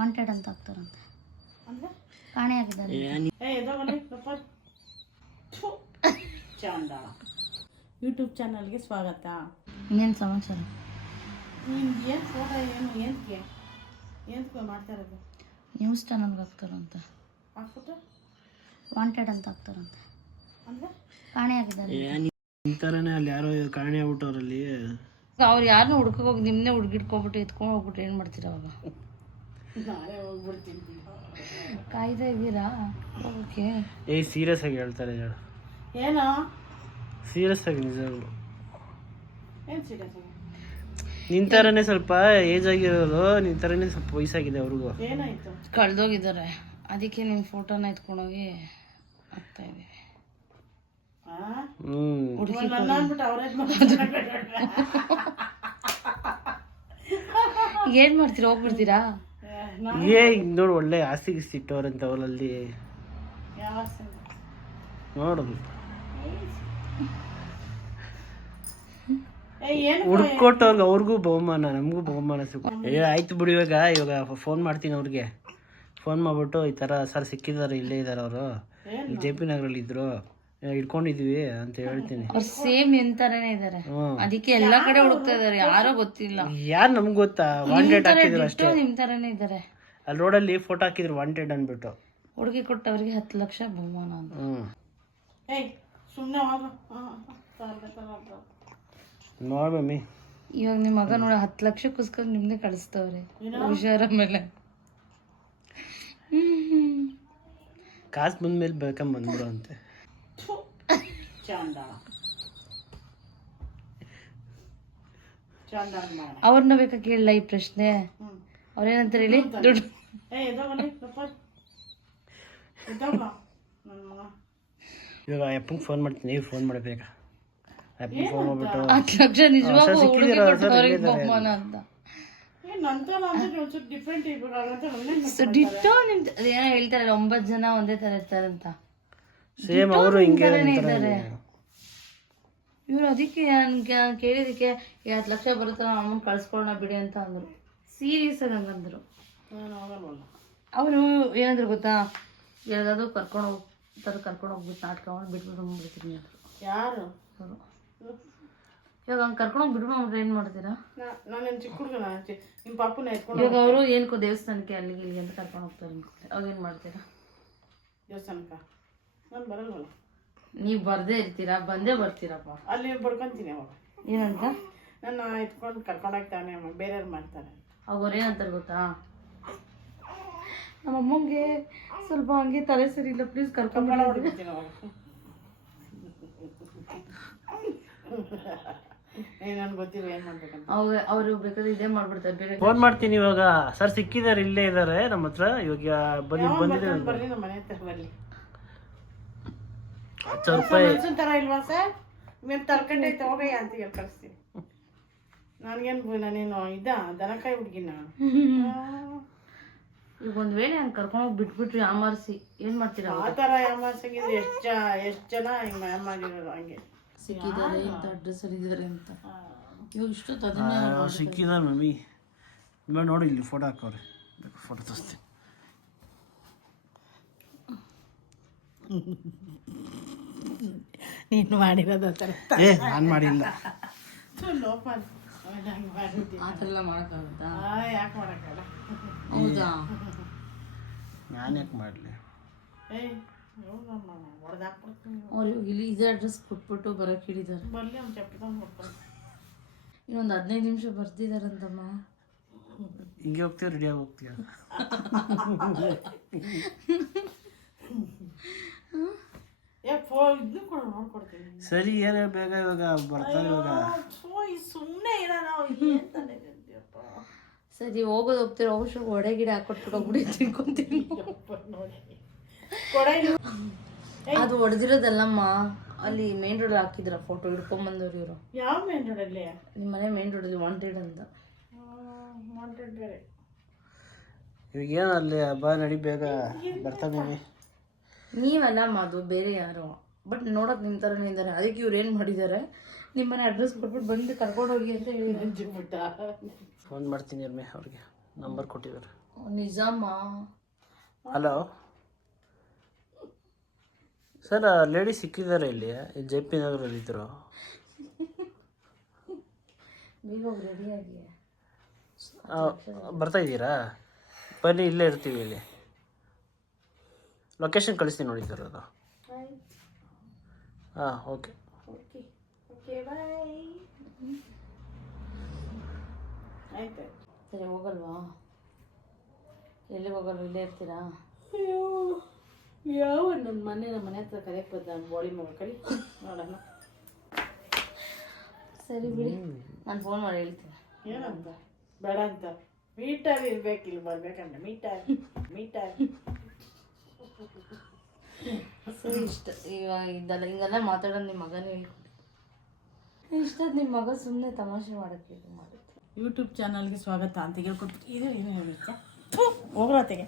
Wanted ಅಂತ ಆಗ್ತಾರಂತೆ. ಕಾಣೆ ಆಗಿದ್ದಾರೆ. ಯೂಟ್ಯೂಬ್ ಚಾನಲ್ಗೆ ಸ್ವಾಗತ. ಇನ್ನೇನು ಸಮಾಚಾರ? ಏನು ಫೋಟೋ ಏನು ಮಾಡ್ತಾ ಇರೋದು? ನ್ಯೂಸ್ ಚಾನಲ್ಗೆ ಹಾಕ್ತಾರಂತೆ. ಹಾಕ್ಬಿಟ್ಟು ವಾಂಟೆಡ್ ಅಂತ ಆಗ್ತಾರಂತೆ. ಕಾಣೆ ಆಗಿದ್ದಾರೆ. ಇಂಥರನೇ ಅಲ್ಲಿ ಯಾರೋ ಕಾಣೆ ಆಗ್ಬಿಟ್ಟವ್ರಲ್ಲಿ. ಅವ್ರು ಯಾರನ್ನೂ ಹುಡ್ಕೋಕೆ ಹೋಗಿ ನಿಮ್ಮನ್ನೇ ಹುಡುಗಿಡ್ಕೊಬಿಟ್ಟು ಎತ್ಕೊಂಡು ಹೋಗ್ಬಿಟ್ಟು ಏನು ಮಾಡ್ತೀರ ಅವಾಗ? ನಾಳೆ ಹೋಗ್ಬಿಡ್ತೀನಿ. ಕಾಯ್ತಾ ಇದ್ದೀರಾ? ಓಕೆ. ಸೀರಿಯಸ್ ಆಗಿ ಹೇಳ್ತಾರೆ ಹೇಳು. ಏನೋ ಸೀರಿಯಸ್ ಆಗಿ ನಿಜವಾಗ್ಲು ಏನು ಸೀರಿಯಸ್ ಆಗಿ? ನಿಂತರನೇ ಸ್ವಲ್ಪ ಏಜ್ ಆಗಿರೋರು, ನಿಂತರನೇ ಸ್ವಲ್ಪ ವಯಸ್ಸಾಗಿದೆ ಅವ್ರಿಗೂ. ಏನಾಯ್ತು? ಕಳೆದೋಗಿದ್ದಾರೆ, ಅದಕ್ಕೆ ನಿಮ್ಮ ಫೋಟೋನ ಎತ್ಕೊಂಡೋಗಿ ಹಾಕ್ತಾ ಇದ್ದೀವಿ. ಏನ್ ಮಾಡ್ತೀರಾ? ಹೋಗ್ಬಿಡ್ತೀರಾ? ನೋಡು ಒಳ್ಳೆ ಆಸ್ತಿ ಗಿಸ್ತಿ ಇಟ್ಟವ್ರಂತ ಅವರಲ್ಲಿ ನೋಡುದು. ಹುಡ್ಕೊಟ್ಟವ್ರಿಗೆ ಅವ್ರಿಗೂ ಬಹುಮಾನ, ನಮಗೂ ಬಹುಮಾನ ಆಯ್ತು ಬಿಡು. ಇವಾಗ ಫೋನ್ ಮಾಡ್ತೀನಿ ಅವ್ರಿಗೆ. ಫೋನ್ ಮಾಡ್ಬಿಟ್ಟು ಈ ಥರ ಸರ್ ಸಿಕ್ಕಿದ್ದಾರೆ, ಇಲ್ಲೇ ಇದ್ದಾರೆ ಅವರು, ಜೆ ಪಿ ನಗರಲ್ಲಿ ಇದ್ರು, ಇಟ್ಕೊಂಡಿದೀವಿ ಅಂತ ಹೇಳ್ತೀನಿ. ಅವ್ರು ಸೇಮ್ ಎಂತರನೇ ಇದಾರೆ, ಅದಕ್ಕೆ ಎಲ್ಲಾ ಕಡೆ ಹುಡುಕ್ತಾ ಇದಾರೆ. ಯಾರೋ ಗೊತ್ತಿಲ್ಲ, ಯಾರು ನಮ್ಗೆ ಗೊತ್ತಾ? ವಾಂಟೆಡ್ ಹಾಕಿದ್ರು ಅಷ್ಟೇ. ನಿಮ್ ತರನೇ ಇದಾರೆ. ಅಲ್ಲಿ ರೋಡಲ್ಲಿ ಫೋಟೋ ಹಾಕಿದ್ರು ವಾಂಟೆಡ್ ಅಂದ್ಬಿಟ್ಟು. ಹುಡುಗಿ ಕೊಟ್ಟವ್ರಿಗೆ 10 ಲಕ್ಷ ಬಹುಮಾನ ಅಂತ. ನೋಡ್ ಮಮ್ಮಿ, ಇವಾಗ ನಿಮ್ ಮಗ ನೋಡ 10 ಲಕ್ಷಕ್ಕೋಸ್ಕರ ನಿಮ್ನೆ ಕಳಿಸ್ತವ್ರೆ. ಹುಷಾರ ಮೇಲೆ ಕಾಸು ಬಂದ್ಮೇಲೆ ಬೇಕಂಬ ಬಂದ್ಬಿಡು ಅಂತೆ. ಅವ್ರನ್ನ ಬೇಕಾ ಕೇಳಲ್ಲ ಈ ಪ್ರಶ್ನೆ? ಅವ್ರೇನಂತಾರೆ ಹೇಳಿ? ದುಡ್ಡು ಇವಾಗ ಅಪ್ಪಂಗೆ ಫೋನ್ ಮಾಡ್ತೀನಿ, ನೀವು ಫೋನ್ ಮಾಡಬೇಕಾ? ಅಪ್ಪಂಗೆ ಫೋನ್ ಮಾಡ್ಬಿಟ್ಟು 10 ಲಕ್ಷ ನಿಜವಾಗೂ ಹುಡುಗಿ ಕೊಟ್ಟವ್ರಿಗೆ ಬಹುಮಾನ ಅಂತ. ಡಿಟ್ಟೋ ನಿಮ್ ಏನೋ ಹೇಳ್ತಾರಲ್ಲ, 9 ಜನ ಒಂದೇ ತರ ಇರ್ತಾರಂತ. ಸೇಮ್ ಅವರು ಹಿಂಗೆ ಇದ್ದಾರೆ ಇವ್ರು. ಅದಕ್ಕೆ ಕೇಳಿದಕ್ಕೆ 10 ಲಕ್ಷ ಬರುತ್ತಲ್ಲ, ಅಮ್ಮನ್ ಕಳ್ಸ್ಕೊಳ್ಳೋಣ ಬಿಡಿ ಅಂತ ಅಂದ್ರು. ಸೀರಿಯಸ್ ಆಗಿ ಹಂಗಂದ್ರು. ಅವರು ಏನಂದ್ರು ಗೊತ್ತಾ? ಯಾವ್ದಾದ್ರು ಕರ್ಕೊಂಡು ಹೋಗ್ಬಿಟ್ಟು ನಾಟಕ ಮಾಡಿ ಬಿಟ್ಬಿಟ್ಟು ಬಿಡ್ತೀನಿ ಅಂದ್ರು. ಯಾರು? ಇವಾಗ ಹಂಗೆ ಕರ್ಕೊಂಡೋಗಿ ಬಿಟ್ಬಿಟ್ಟು ಏನ್ ಮಾಡ್ತೀರಾ? ನಾನೇನು ಚಿಕ್ಕ ಹುಡುಗನ? ನಿಮ್ಮ ಪಾಪನ ಎತ್ಕೊಂಡು ಇವಾಗ ಅವರು ಏನಕ್ಕೋ ದೇವಸ್ಥಾನಕ್ಕೆ ಅಲ್ಲಿಗೆ ಇಲ್ಲಿಗೆ ಅಂತ ಕರ್ಕೊಂಡು ಹೋಗ್ತಾರೆ ಅನ್ಕೊಂಡೆ. ಅವಾಗ ಏನು ಮಾಡ್ತೀರಾ? ದೇವಸ್ಥಾನಕ್ಕ ನಾನು ಬರಲ್ವಲ್ಲ. ನೀವು ಬರ್ದೇ ಇರ್ತೀರಾ, ಬಂದೇ ಬರ್ತೀರಪ್ಪ. ಅಲ್ಲಿ ಬಡ್ಕೊಂತೀನಿ ಅವಾಗ. ಏನಂತ? ನನ್ನ ಎತ್ಕೊಂಡು ಕರ್ಕೊಂಡೋಗ್ತಾನೆ, ಬೇರೆಯವ್ರು ಮಾಡ್ತಾರೆ. ಅವ್ರು ಏನಂತಾರೆ ಗೊತ್ತಾ? ನಮ್ಮ ಅಮ್ಮಂಗೆ ಸ್ವಲ್ಪ ಹಂಗೆ ತಲೆ ಸರಿ ಇಲ್ಲ, ಪ್ಲೀಸ್ ಕರ್ಕೊಂಡು ಹೊಡ್ಕೊತೀನಿ ಅವಾಗ. ನನ್ಗೆ ಗೊತ್ತಿಲ್ಲ ಏನು ಮಾಡ್ಬೇಕಂತ. ಅವರು ಬೇಕಾದ್ರೆ ಇದೇ ಮಾಡ್ಬಿಡ್ತಾರೆ. ಬೇರೆ ಫೋನ್ ಮಾಡ್ತೀನಿ ಇವಾಗ. ಸರ್ ಸಿಕ್ಕಿದ್ದಾರೆ, ಇಲ್ಲೇ ಇದ್ದಾರೆ ನಮ್ಮ ಹತ್ರ. ಇವಾಗ ಬಂದಿದ್ದಾರೆ, ಬರ್ರಿ ನಮ್ಮ ಮನೆ ಹತ್ರ ಬರ್ಲಿ. 10 ರೂಪಾಯಿ ಮನ್ಸನ್ ತರ ಇಲ್ವಾ ಸರ್? మేము ತರ್ಕೊಂಡೈತೆ ಹೋಗಯ್ಯ ಅಂತ ಹೇಳಿ ಕಳಿಸ್ತೀನಿ. ನನಗೇನು ನಾನೇನು ದನಕಾಯಿ ಹುಡುಗಿನ? ಈಗ ಒಂದ್ ವೇಳೆ ಹಂಗೆ ಕರ್ಕೊಂಡೋಗಿ ಬಿಟ್ಬಿಟ್ರಿ ಯಾಮಾರಿಸಿ ಏನು ಮಾಡ್ತೀರಾ? ಆ ಥರ ಯಾಮಾರ್ಸಂಗಿದ್ರೆ ಎಷ್ಟು ಜನ ಹಿಂಗೆ ಯಾಮಾರಿರೋರು ಹಂಗೆ ಸಿಕ್ಕಿದ್ದಾರೆ ಇಂಥ ಅಡ್ರೆಸ್ ಇದ್ದಾರೆ ಅಂತ. ಇವಾಗ ಇಷ್ಟೊತ್ತು ಸಿಕ್ಕಿದ್ದಾರೆ ಮಮ್ಮಿ. ಇವಾಗ ನೋಡಿ ಇಲ್ಲಿ ಫೋಟೋ ಹಾಕವ್ರೆ, ಫೋಟೋ ತೋರಿಸ್ತೀನಿ. ನೀನು ಮಾಡಿರೋದು ಆ ಥರ? ನಾನು ಮಾಡಿಲ್ಲ. ಆ ಥರ ಎಲ್ಲ ಮಾಡೋಕ್ಕಾಗುತ್ತಾ? ಯಾಕೆ ಮಾಡೋಕ್ಕಲ್ಲ? ಹೌದಾ? ನಾನು ಯಾಕೆ ಮಾಡಲಿ? ಅವ್ರು ಇಲ್ಲಿ ಇದೇ ಅಡ್ರೆಸ್ ಕೊಟ್ಬಿಟ್ಟು ಬರೋಕೆ ಹಿಡಿದಾರೆ. ಬರ್ಲಿ ಅವ್ನು ಚಪ್ಪಲ್ ಮಾಡ್ಕೊಂಡು. ಇನ್ನೊಂದು 15 ನಿಮಿಷ ಬರ್ತಿದಾರಂತಮ್ಮ. ಹಿಂಗೆ ಹೋಗ್ತೀವಿ, ರೆಡಿಯಾಗಿ ಹೋಗ್ತೀಯ? ಸರಿ, ಏನೇ ಬೇಗ ಇವಾಗ ಬರ್ತಾರೆ. ಇವಾಗ ಸುಮ್ಮನೆ ಸರಿ, ಹೋಗೋದು ಹೋಗ್ತೀರ. ಔಷಧ ಒಡೆ ಗಿಡ ಹಾಕೊಟ್ಬಿಟ್ಟು ಹೋಗ್ಬಿಡಿ, ತಿನ್ಕೊಂತೀನಿ. ಅದು ಹೊಡೆದಿರೋದಲ್ಲಮ್ಮ, ಅಲ್ಲಿ ಮೇನ್ ರೋಡ್ ಹಾಕಿದ್ರ ಫೋಟೋ ಹಿಡ್ಕೊಂಬಂದವ್ರು ಇವರು. ಯಾವ ಮೇನ್ ರೋಡಲ್ಲಿ? ನಿಮ್ಮ ಮನೆ ಮೇನ್ ರೋಡಲ್ಲಿ ವಾಂಟೆಡ್ ಅಂತ. ವಾಂಟೆಡ್ ಬೇರೆ. ಇವಾಗ ಏನು ಅಲ್ಲಿ ಹಬ್ಬ ನಡಿ, ಬೇಗ ಬರ್ತಾನೆ. ನೀವಲ್ಲಮ್ಮ, ಅದು ಬೇರೆ ಯಾರು. ಬಟ್ ನೋಡೋಕೆ ನಿಮ್ಮ ಥರನೇ ಇದ್ದಾರೆ. ಅದಕ್ಕೆ ಇವ್ರು ಏನು ಮಾಡಿದ್ದಾರೆ, ನಿಮ್ಮನೆ ಅಡ್ರೆಸ್ ಕೊಟ್ಬಿಟ್ಟು ಬಂದು ಕರ್ಕೊಂಡು ಹೋಗಿ ಅಂತ ಹೇಳಿ ಫೋನ್ ಮಾಡ್ತೀನಿ ಅವ್ರಿಗೆ, ನಂಬರ್ ಕೊಟ್ಟಿದ್ದಾರೆ. ನಿಜಮ್ಮ. ಹಲೋ ಸರ್, ಲೇಡಿ ಸಿಕ್ಕಿದ್ದಾರೆ ಇಲ್ಲಿ ಜೆ ಪಿ ನಗರಲ್ಲಿ ಇದ್ರು. ಬೇಗ ರೆಡಿಯಾಗಿ ಬರ್ತಾ ಇದ್ದೀರಾ? ಬನ್ನಿ, ಇಲ್ಲೇ ಇರ್ತೀವಿ. ಇಲ್ಲಿ ಲೊಕೇಶನ್ ಕಳಿಸ್ತೀನಿ ನೋಡಿ ಸರ್ ಅದು. ಹಾಂ, ಓಕೆ. ಆಯ್ತು. ಸರಿ, ಹೋಗಲ್ವಾ? ಎಲ್ಲಿ ಹೋಗಲ್ವ? ಇಲ್ಲೇ ಇರ್ತೀರಾ? ಅಯ್ಯೋ, ಯಾವ ನನ್ನ ಮನೆ ಹತ್ರ ಕರೆಯಕ್ಕೆ ಬಂದ ನನ್ನ ಬಾಡಿ ಮಗ ಕರಿ ನೋಡೋಣ. ಸರಿ ಬಿಡಿ, ನಾನು ಫೋನ್ ಮಾಡಿ ಹೇಳ್ತೀನಿ. ಏನಂತ? ಬೇಡ ಅಂತ. ಮೀಟರ್ ಇರ್ಬೇಕಿಲ್ಲ, ಬರ್ಬೇಕಂತ ಮೀಟರ್. ಸರಿ, ಇಷ್ಟ ಇವಾಗ ಇದೆಲ್ಲ ಹಿಂಗೆಲ್ಲ ಮಾತಾಡೋದು ನಿಮ್ಮ ಮಗನೇ ಹೇಳ್ಕೊಡಿ. ಇಷ್ಟದ ನಿಮ್ಮ ಮಗ ಸುಮ್ಮನೆ ತಮಾಷೆ ಮಾಡೋಕ್ಕೆ ಇದು ಮಾಡುತ್ತೆ. ಯೂಟ್ಯೂಬ್ ಚಾನಲ್ಗೆ ಸ್ವಾಗತ ಅಂತ ಹೇಳ್ಕೊಟ್ಟು ಇದು ಏನು ಹೇಳುತ್ತೆ ಹೋಗ್ರತೆಗೆ.